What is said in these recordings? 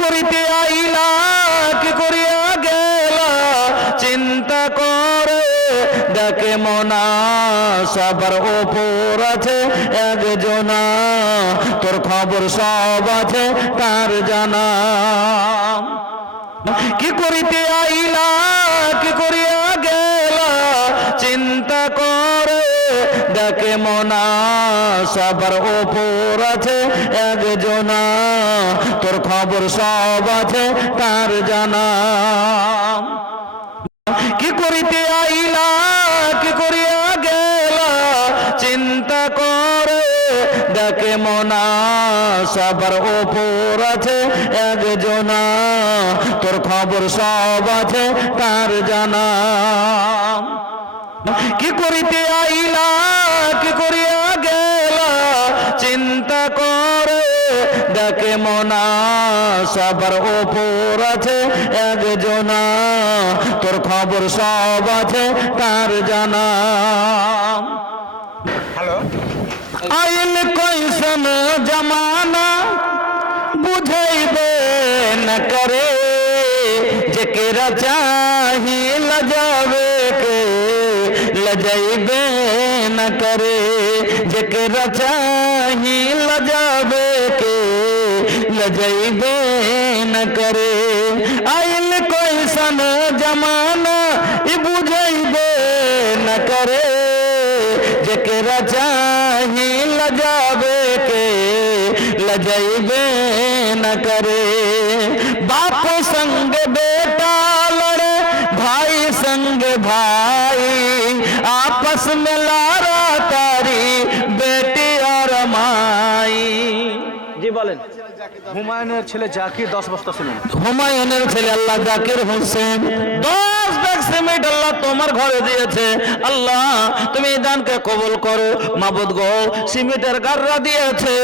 করিতে আইলা, কি করিয়া গেলা? চিন্তা করে ডাকে মনা সবার ওপর আছে একজনা। তোর খবর সব আছে, তার জানা। কি করিতে আইলা, কি করিয়া গেলা? চিন্তা করে ডাকে মনা সবার ওপর আছে একজনা, তোর খবর সব আছে, তার জানা। কি করিতে আইলা, কি করিয়া গেলা, চিন্তা করে ডাকে মনা সবার ওপর আছে একজনা, তোর খবর সব আছে, তার জানা। কি করিতে আইলা সবার ওপর আছে একজনা। তোর খবর সব আছে তার জানা। আইন কইসন জমানা বুঝাইবে ন করে যে কেরা চাহি লজাবে কে লজাইবে ন করে যে কেরা চাহি লজাবে কে লজাইবে करे। करे कोई सन जमाना, ई दे न करे। जरा चाही लजाबे के, लजाइबे न करे। बाप संग बेटा लड़े, भाई संग भाई, आपस में ला হুমায়ুনের ছেলে জাকির দশ বস্তা সিমেন্ট হুমায়ুনের ছেলে আল্লাহ জাকির হোসেন। দশ ব্যাগ সিমেন্ট আল্লাহ তোমার ঘরে দিয়েছে। আল্লাহ, তুমি দানকে কবুল করো। মাবুদ গো, সিমেন্টের গাররা দিয়েছে।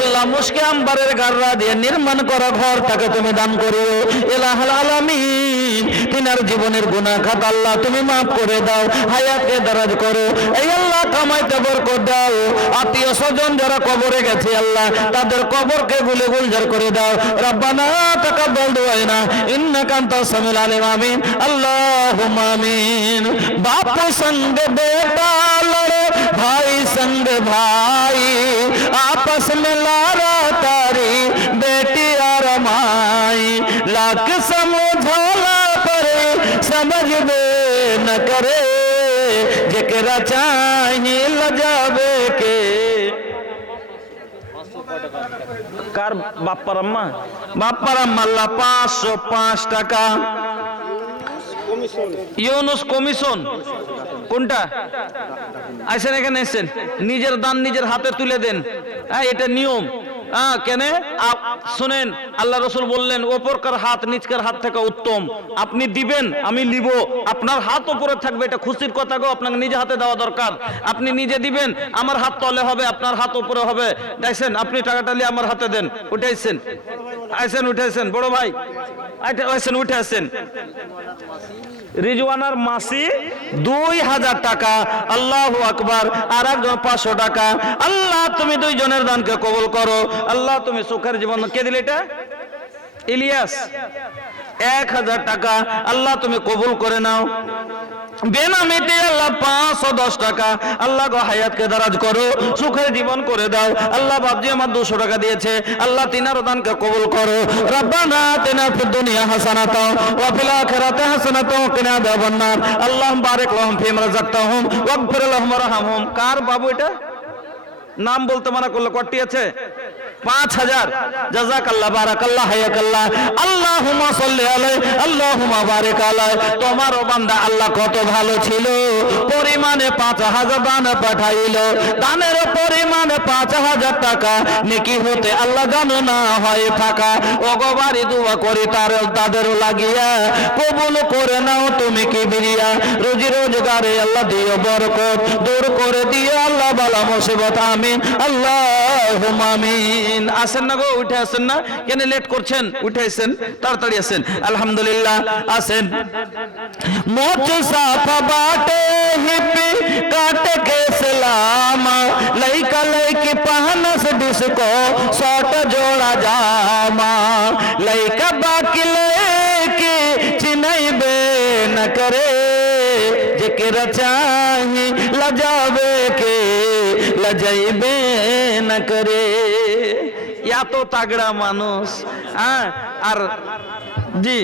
আল্লাহ মুশকে আম্বারের গাররা দিয়ে নির্মাণ করা ঘর তাকে তুমি দান করিও। এলাহাল আলামিন তিনার জীবনের গুনাহ খাত আল্লাহ তুমি মাফ করে দাও হায়াতকে দারাজ করো এই আল্লাহ কামাইতে বরকত দাও আত্মীয় স্বজন যারা কবরে গেছে আল্লাহ তাদের কবরকে গুলে গুলজার করে দাও রব্বানা তাকাব্বাল দুআইনা ইন্নাকা আনতাস সামিউল আলিম আমিন আল্লাহুম্মা আমিন বাপ संग बेटा लड़े भाई संग भाई आपस में लारा না করে, যে কেরা চাই হিল যাবে কে? কার বাপ্পার আম্মা? বাপ্পার আম্মা আল্লাহ পাঁচশো পাঁচ টাকা। ইউনুস কমিশন। কোনটা? আইসেন এখানে এসেন। নিজের দান নিজের হাতে তুলে দেন। হ্যাঁ এটা নিয়ম। হ্যাঁ কেন? শুনেন, আল্লাহ রসুল বললেন, ওপরকার হাত নিচকার হাত থেকে উত্তম। আপনি দিবেন, আমি নিব। আপনার হাত ওপরে থাকবে, এটা খুশির কথা গো, আপনাকে নিজে হাতে দেওয়া দরকার। আপনি নিজে দিবেন, আমার হাত তলে হবে, আপনার হাত উপরে হবে। দেখছেন, আপনি টাকাটা নিয়ে আমার হাতে দেন, উঠাইছেন। আইসেন উঠেছেন বড় ভাই। আইসেন উঠে আসেন রিজওয়ানার মাসি দুই হাজার টাকা, আল্লাহ আকবার, আর একজন পাঁচশো টাকা। আল্লাহ, তুমি দুইজনের দানকে কবল করো। আল্লাহ, তুমি সুখের জীবন। কে দিলে এটা? ইলিয়াস। এক হাজার টাকা। আল্লাহ, তুমি কবুল করে নাও। বেনামিতে আল্লাহ, পাঁচশো দশ টাকা। আল্লাহ গো, হায়াতকে দারাজ করো, সুখের জীবন করে দাও। আল্লাহ বাবজি আমার দুশো টাকা দিয়েছে। আল্লাহ তিনার দানকে কবুল করো। রব্বানা তেনা দুনিয়া হাসানাতা ওয়া ফিল আখিরাতি হাসানাতা ওয়া কিনা আযাবান নার। আল্লাহ বারিক লাহুম ফিমা রাযাকতাহুম ওয়াগফির লাহুম ওয়ারহামহুম কার বাবু এটা? নাম বলতে মানা করলে কটি আছে? পাঁচ হাজার। জাজাক আল্লাহ বারাক আল্লাহ হায়াক আল্লাহ আল্লাহুমা সাল্লি আলাই আল্লাহুমা বারিক আলাই তোমারও বান্দা আল্লাহ কত ভালো ছিল। পরিমাণে পাঁচ হাজার দান পাঠাইল। দানের পরিমাণে পাঁচ হাজার টাকা। নেকি হতে আল্লাহ জানো না হয় ফাঁকা। অগবারি দুয়া করি, তার তাদেরও লাগিয়া। কবুল করে নাও তুমি কি বিরিয়া। রুজি রোজগারে আল্লাহ দিও বরকত। দূর করে দিও আল্লাহ, বালা মুসিবত, আমিন। আল্লাহ আমিন। আমিন আসেন না গো উঠে আসেন না কেন লেট করছেন উঠে আসেন তাড়াতাড়ি আসেন আলহামদুলিল্লাহ আসেন मोच साफा बाटे हिपी काट के सलामा लइका लइकी पहनस डिस्को शॉट जोड़ा जामा लइका बाकी लेके चिनई बे न करे जेकर चाही लजावे के लजाइबे न करे এত তাগড়া মানুষ হ্যাঁ? আর জি।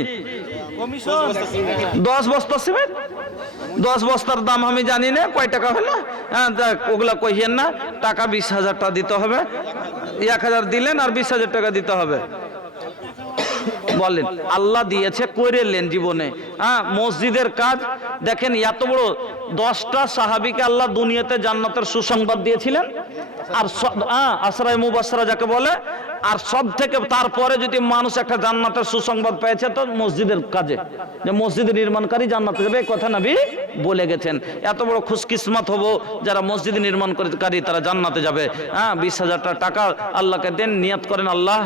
দশ বস্তা সিমেন্ট? দশ বস্তার দাম আমি জানি না কয় টাকা হলো? হ্যাঁ ওগুলা কইয়েন না টাকা বিশ হাজার টাকা দিতে হবে। এক হাজার দিলেন আর বিশ হাজার টাকা দিতে হবে। বলেন আল্লাহ দিয়েছে করেলেন জীবনে। হ্যাঁ মসজিদের কাজ দেখেন এত বড় দশটা সাহাবিকে আল্লাহ দুনিয়াতে জান্নাতের সুসংবাদ দিয়েছিলেন। আর সব হ্যাঁ আশ্রয় মুবাসরা যাকে বলে আর সব থেকে তারপরে যদি মানুষ একটা জান্নাতের সুসংবাদ পেয়েছে, তো মসজিদের কাজে। যে মসজিদের নির্মাণকারী জান্নাতে যাবে, এই কথা নাবি বলে গেছেন। এত বড় খুশকিসমত হব যারা মসজিদ নির্মাণ নির্মাণকারী, তারা জান্নাতে যাবে। হ্যাঁ বিশ হাজার টাকা আল্লাহকে দেন, নিয়াত করেন আল্লাহ।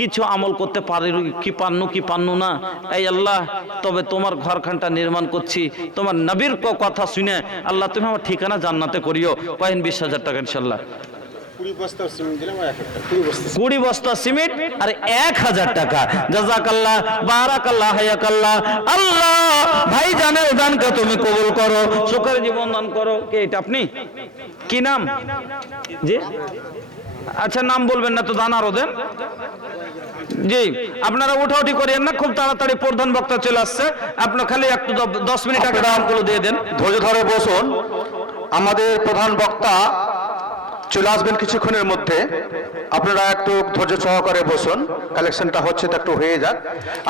কিছু আমল করতে পারি কি পান্নু কি পান্নু না? এই আল্লাহ, তবে তোমার ঘরখানটা নির্মাণ করছি। তোমার নবীর কথা শুনে আল্লাহ, তুমি আমার ঠিকানা জান্নাতে করিও। কয়েন বিশ হাজার টাকা, ইনশাল্লাহ। কুড়ি বস্তা সিমেন্ট দিলাম আর এক হাজার টাকা। জাজাকাল্লাহ বারাকাল্লাহ হায়াকাল্লাহ। আল্লাহ ভাই জানের দানকে তুমি কবুল করো। সুখের জীবন দান করো। কে এটা আপনি? কি নাম? জি? আচ্ছা নাম বলবেন না তো দান আরও দেন জি আপনারা উঠাউঠি করেন না খুব তাড়াতাড়ি প্রধান বক্তা চলে আসছে। আপনার খালি একটু দশ মিনিট আগে দামগুলো দিয়ে দেন। ধৈর্য ধরে বসুন। আমাদের প্রধান বক্তা চলে আসবেন কিছুক্ষণের মধ্যে। আপনারা একটু ধৈর্য সহকারে বসুন। কালেকশনটা হচ্ছে তো একটু হয়ে যাক।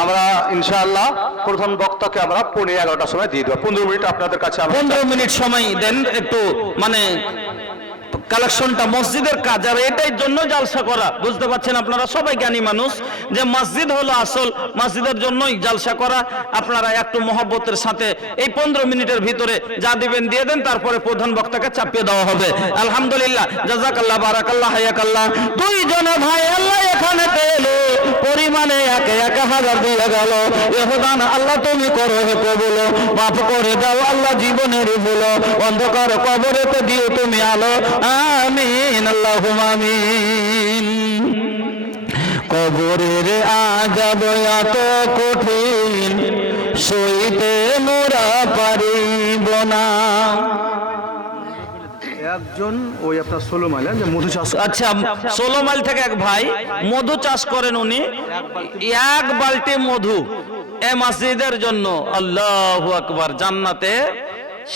আমরা ইনশাআল্লাহ প্রথম বক্তাকে আমরা পনেরো এগারোটার সময় দিয়ে দেবো। পনেরো মিনিট আপনাদের কাছে পনেরো মিনিট সময় দেন একটু মানে কালেকশনটা মসজিদের কাজ, আর এটাই জন্য জালসা করা। বুঝতে পারছেন আপনারা সবাই জ্ঞানী মানুষ, যে মসজিদ হলো আসল, মসজিদের জন্যই জালসা করা। আপনারা একটু মহব্বতের সাথে এই পনেরো মিনিটের ভিতরে যা দিবেন দিয়ে দেন, তারপরে প্রধান বক্তাকে চাপিয়ে দেওয়া হবে। আলহামদুলিল্লাহ, জাজাকাল্লাহ, বারাকাল্লাহ, হায়াকাল্লাহ। দুই জন ভাই, আল্লাহ এখানে পেল। পরিমাণে একে এক হাজার দিয়ে গেল। এহদান আল্লাহ তুমি করো হে কবুলো। মাফ করে দাও আল্লাহ জীবনের ভুলো। অন্ধকার কবরেতে দিও তুমি আলো। আমিন আল্লাহ আমিন। কবরের আজাব এত কঠিন, সইতে মোরা পারিব না। একজন, ওই আপনার ষোলো মাইল যে মধু চাষ আচ্ছা ষোলো মাইল থেকে এক ভাই, মধু চাষ করেন উনি। এক বালতি মধু এ মসজিদের জন্য। আল্লাহ আকবার, জান্নাতে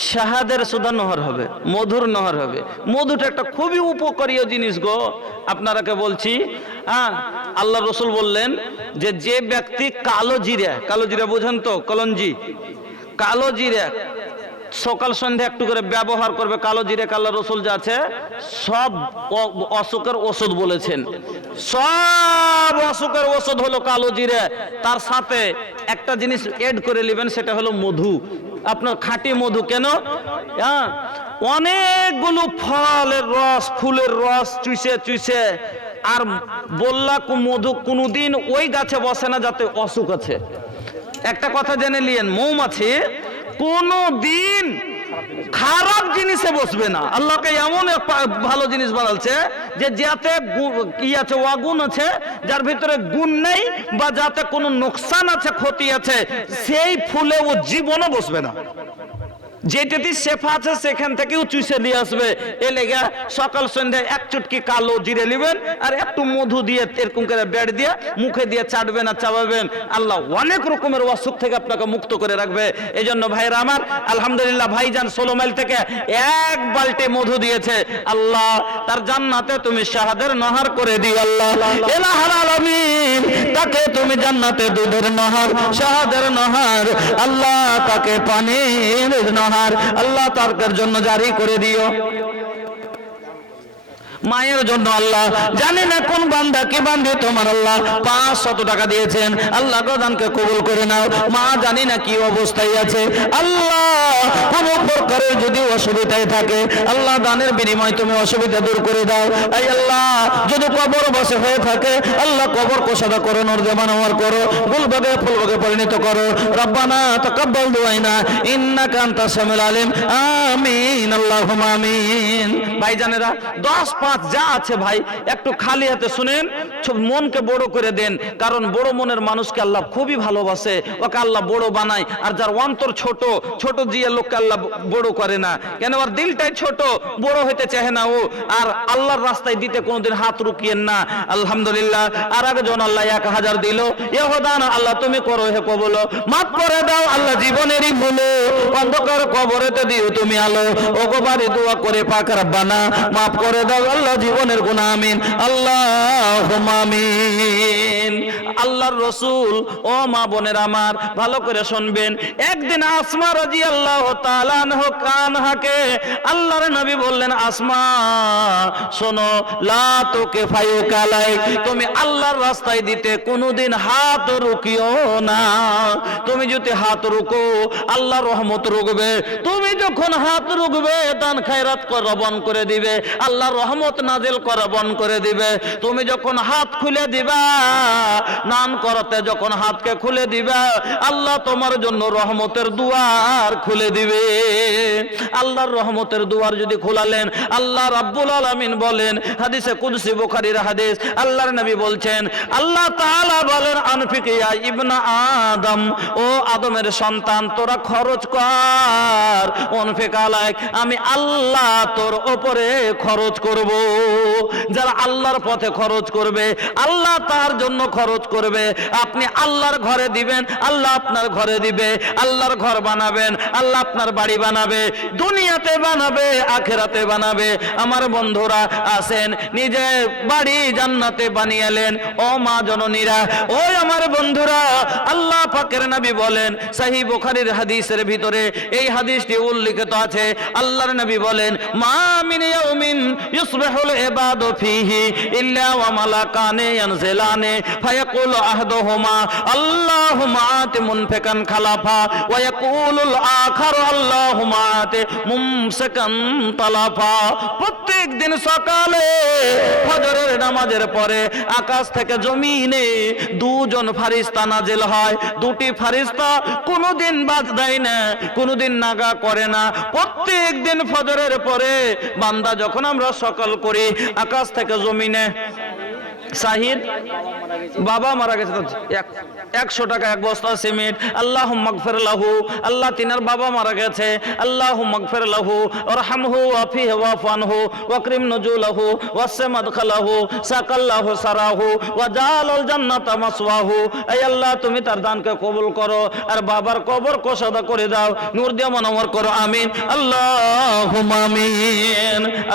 শাহাদের সুদা নহর হবে, মধুর নহর হবে। মধুটা একটা খুবই উপকারীয় জিনিস গো, আপনারাকে বলছি। হ্যাঁ আল্লাহ রসুল বললেন যে যে ব্যক্তি কালো জিরা কালো জিরা বোঝেন তো কলঞ্জি কালো জিরা সকাল সন্ধ্যা একটু করে ব্যবহার করবে, কালো জিরে, কালো রসুল যা আছে, সব অসুখের ওষুধ বলেছেন। সব অসুখের ওষুধ হলো কালো জিরে। তার সাথে একটা জিনিস এড করে নেবেন, সেটা হলো মধু। আপনার খাঁটি মধু কেন? হ্যাঁ? অনেকগুলো ফলের রস, ফুলের রস চুষে চুষে। আর বললা মধু কোনোদিন ওই গাছে বসে না যাতে অসুখ আছে। একটা কথা জেনে নিয়েন, মৌমাছি কোনো দিন খারাপ জিনিসে বসবে না। আল্লাহকে এমন ভালো জিনিস বানালছে যে যাতে কি আছে, ওয়াগুন আছে, যার ভিতরে গুণ নেই বা যাতে কোনো নোকসান আছে, ক্ষতি আছে, সেই ফুলে ও জীবনও বসবে না। যেটাতে শেফা আছে সেখান থেকেও চুষে দিয়ে আসবে। এ লেগে সকাল সন্ধ্যায় এক চুটকি কালো জিরে নেবেন আর একটু মধু দিয়ে এরকম করে বেড দিয়ে মুখে দিয়ে চাটবেন আর চাবাবেন। আল্লাহ অনেক রকমের অসুখ থেকে আপনাকে মুক্ত করে রাখবে। এই জন্য ভাইরা আমার আলহামদুলিল্লাহ ভাইজান ষোলো মাইল থেকে এক বালতি মধু দিয়েছে। আল্লাহ তার জান্নাতে তুমি শাহাদের নহর করে দিও আল্লাহ। আলামিন তাকে তুমি জান্নাতে দুধের নহর, শাহাদের নহর, আল্লাহ তাকে পানির নহর, আল্লাহ তার জন্য জারি করে দিও। মায়ের জন্য আল্লাহ জানি না কোন বান্দা কি বান্ধে তোমার আল্লাহ। পাঁচ শত টাকা দিয়েছেন। আল্লাহ প্রদানকে কবুল করে নাও। মা জানি না কি অবস্থায় আছে। আল্লাহ কোন প্রকারের যদি অসুবিধায় থাকে, আল্লাহ দানের বিনিময় তুমি অসুবিধা দূর করে দাও। এই আল্লাহ, যদি কবর বসে হয়ে থাকে, আল্লাহ কবর কোষাদা করো নর জামান আমার করো, গুলবাগে ফুলবাগে পরিণত করো। রব্বানা তাকাব্বাল দুআইনা, ইন্নাকা আনতাস সামিউল আলিম। আমিন, আল্লাহুম্মা আমিন। ভাইজানেরা 10 পাঁচ যা আছে ভাই, একটু খালি হাতে শুনেন মনকে বড় করে দেন, কারণ বড় মনের মানুষকে আল্লাহ খুবই ভালোবাসে, ওকে আল্লাহ বড় বানায়, আর যার অন্তর ছোট ছোট জিয়া লোককে আল্লাহ বড় করে না। কেন ওর দিলটাই ছোট, বড় হইতে চাহে না ও, আর আল্লাহর রাস্তায় দিতে কোনোদিন হাত রুকিয়েন না। আলহামদুলিল্লাহ, আর একজন আল্লাহ এক হাজার দিল ইহদান আল্লাহ তুমি করো হে কবল, মাফ করে দাও, আল্লাহ জীবনেরই ভুলো, অন্ধকার কবরেতে দিও তুমি আলো, ওগো বাড়ি দোয়া করে পাক রাব্বানা, মাফ করে দাও আল্লাহ জীবনের গুনাহ আমিন। আল্লাহ আমিন। আল্লাহর রসুল, ও মা বোনের আমার, ভালো করে শুনবেন। একদিন আসমা রাজি আল্লাহ কানহাকে আল্লাহর নবী বললেন, আসমা, শোনো, লা তোকে ফায়ু কালাই তুমি আল্লাহর রাস্তায় দিতে কোনোদিন হাত রুকিও না। তুমি যদি হাত রুকো আল্লাহ রহমত রুকবে। তুমি যখন হাত রুকবে, দান খায়রাত করা বন করে দিবে। আল্লাহ রহমত নাজিল করা বন করে দিবে। তুমি যখন হাত খুলে দিবা নান করতে যখন হাতকে খুলে দিবা, আল্লাহ তোমার জন্য রহমতের দুয়ার খুলে দিবে। আল্লাহর রহমতের দুয়ার যদি খোলালেন, আল্লাহ রাব্বুল আলামিন বলেন, হাদিসে কুদসি বুখারীর হাদিস, আল্লাহর নবী বলছেন, আল্লাহ তাআলা বলেন, আনফিক ইয়া ইবনা আদম, ও আদমের সন্তান, তোরা খরচ কর। অনফিক আলাইক, আমি আল্লাহ তোর ওপরে খরচ করব। যারা আল্লাহর পথে খরচ করবে, আল্লাহ তার জন্য খরচ করবে। আপনি আল্লাহর ঘরে দিবেন, আল্লাহ আপনার ঘরে দিবে, আল্লাহর ঘর বানাবেন, আল্লাহ আপনার বাড়ি বানাবে, দুনিয়াতে বানাবে, আখেরাতে বানাবে। আমার বন্ধুরা আছেন, নিজে বাড়ি জান্নাতে বানিয়েলেন ও মা জননীরা, ওই আমার বন্ধুরা, আল্লাহ পাকের নবী বলেন সাহি বুখারীর হাদিসের ভিতরে এই হাদিসটি উল্লেখিত আছে। আল্লাহর নবী বলেন, মা মিন ইয়াউমিন প্রত্যেক দিন সকালে ফজরের নামাজের পরে আকাশ থেকে জমিনে দুজন ফারিস্তা নাজিল হয়। দুটি ফারিস্তা কোনোদিন বাদ দেয় না, কোনোদিন নাগা করে না। প্রত্যেক দিন ফজরের পরে বান্দা যখন আমরা সকাল করি আকাশ থেকে জমিনে শাহিদ বাবা মারা গেছে একশো টাকা, এক বস্তা সিমেন্ট। আল্লাহ মগফের লাহু, আল্লাহ তিনার বাবা মারা গেছে। আল্লাহ মগফের লাহু রহমহু আফি ওয়াফানহু ওয়াকরিম নজুলাহু ওয়াসমাদ খালাহু, সাকাল্লাহু সারাহু ওয়াজালাল জান্নাতা মাসওয়াহু। এই আল্লাহ, তুমি তার দানকে কবুল করো, আর বাবার কবর কোষাদা করে দাও, নূর দিয়ে মনোমর করো, আমিন। আল্লাহ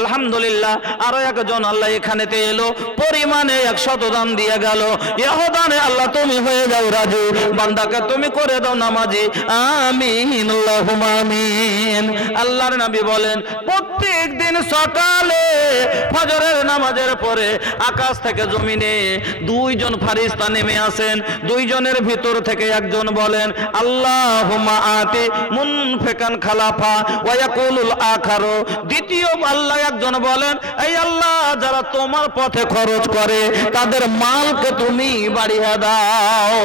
আলহামদুলিল্লাহ, আরও একজন আল্লাহ এখানেতে এলো, পরিমাণে একশত দান দিয়ে গেল। ইহদানে আল্লাহ, তুমি হয়ে যাও রাজু। বান্দাকে তুমি করে দাও নামাজি। আমিন আমিন। আল্লাহর নবী বলেন প্রত্যেক দিন সকালে ফজরের নামাজের পরে আকাশ থেকে জমিনে দুইজন ফারিস্তা নেমে আসেন। দুইজনের ভিতর থেকে একজন বলেন, আল্লাহুম্মা আতি মুনফিকান খালাফা ওয়া ইয়াকুলুল আখারু। দ্বিতীয় আল্লাহ একজন বলেন, এই আল্লাহ যারা তোমার পথে খরচ করে তাদের মালকে তুমি বাড়িয়ে দাও।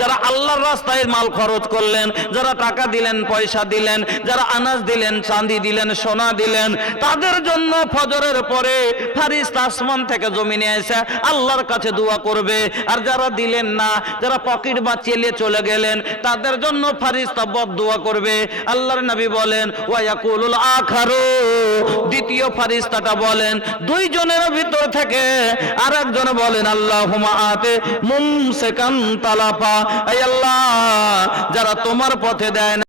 যারা আল্লাহর রাস্তায় মাল খরচ করলেন, যারা টাকা দিলেন, পয়সা দিলেন, যারা আনাজ দিলেন, চাঁদি দিলেন, সোনা দিলেন, তাদের জন্য ফজরের পরে ফারিস্তা আসমান থেকে জমিনে এসে আল্লাহর কাছে দোয়া করবে। আর যারা দিলেন না, যারা পকেট বাঁচিয়ে চলে গেলেন, তাদের জন্য ফারিস্তা বদ দোয়া করবে। আল্লাহর নবী বলেন ওয়াকুলুল আখারু। দ্বিতীয় ফারিস্তাটা বলেন, দুইজনের ভিতর থেকে আর একজন বলেন আল্লাহ আতে মুমসেকান তালাফা। এই আল্লাহ যারা তোমার পথে দেয়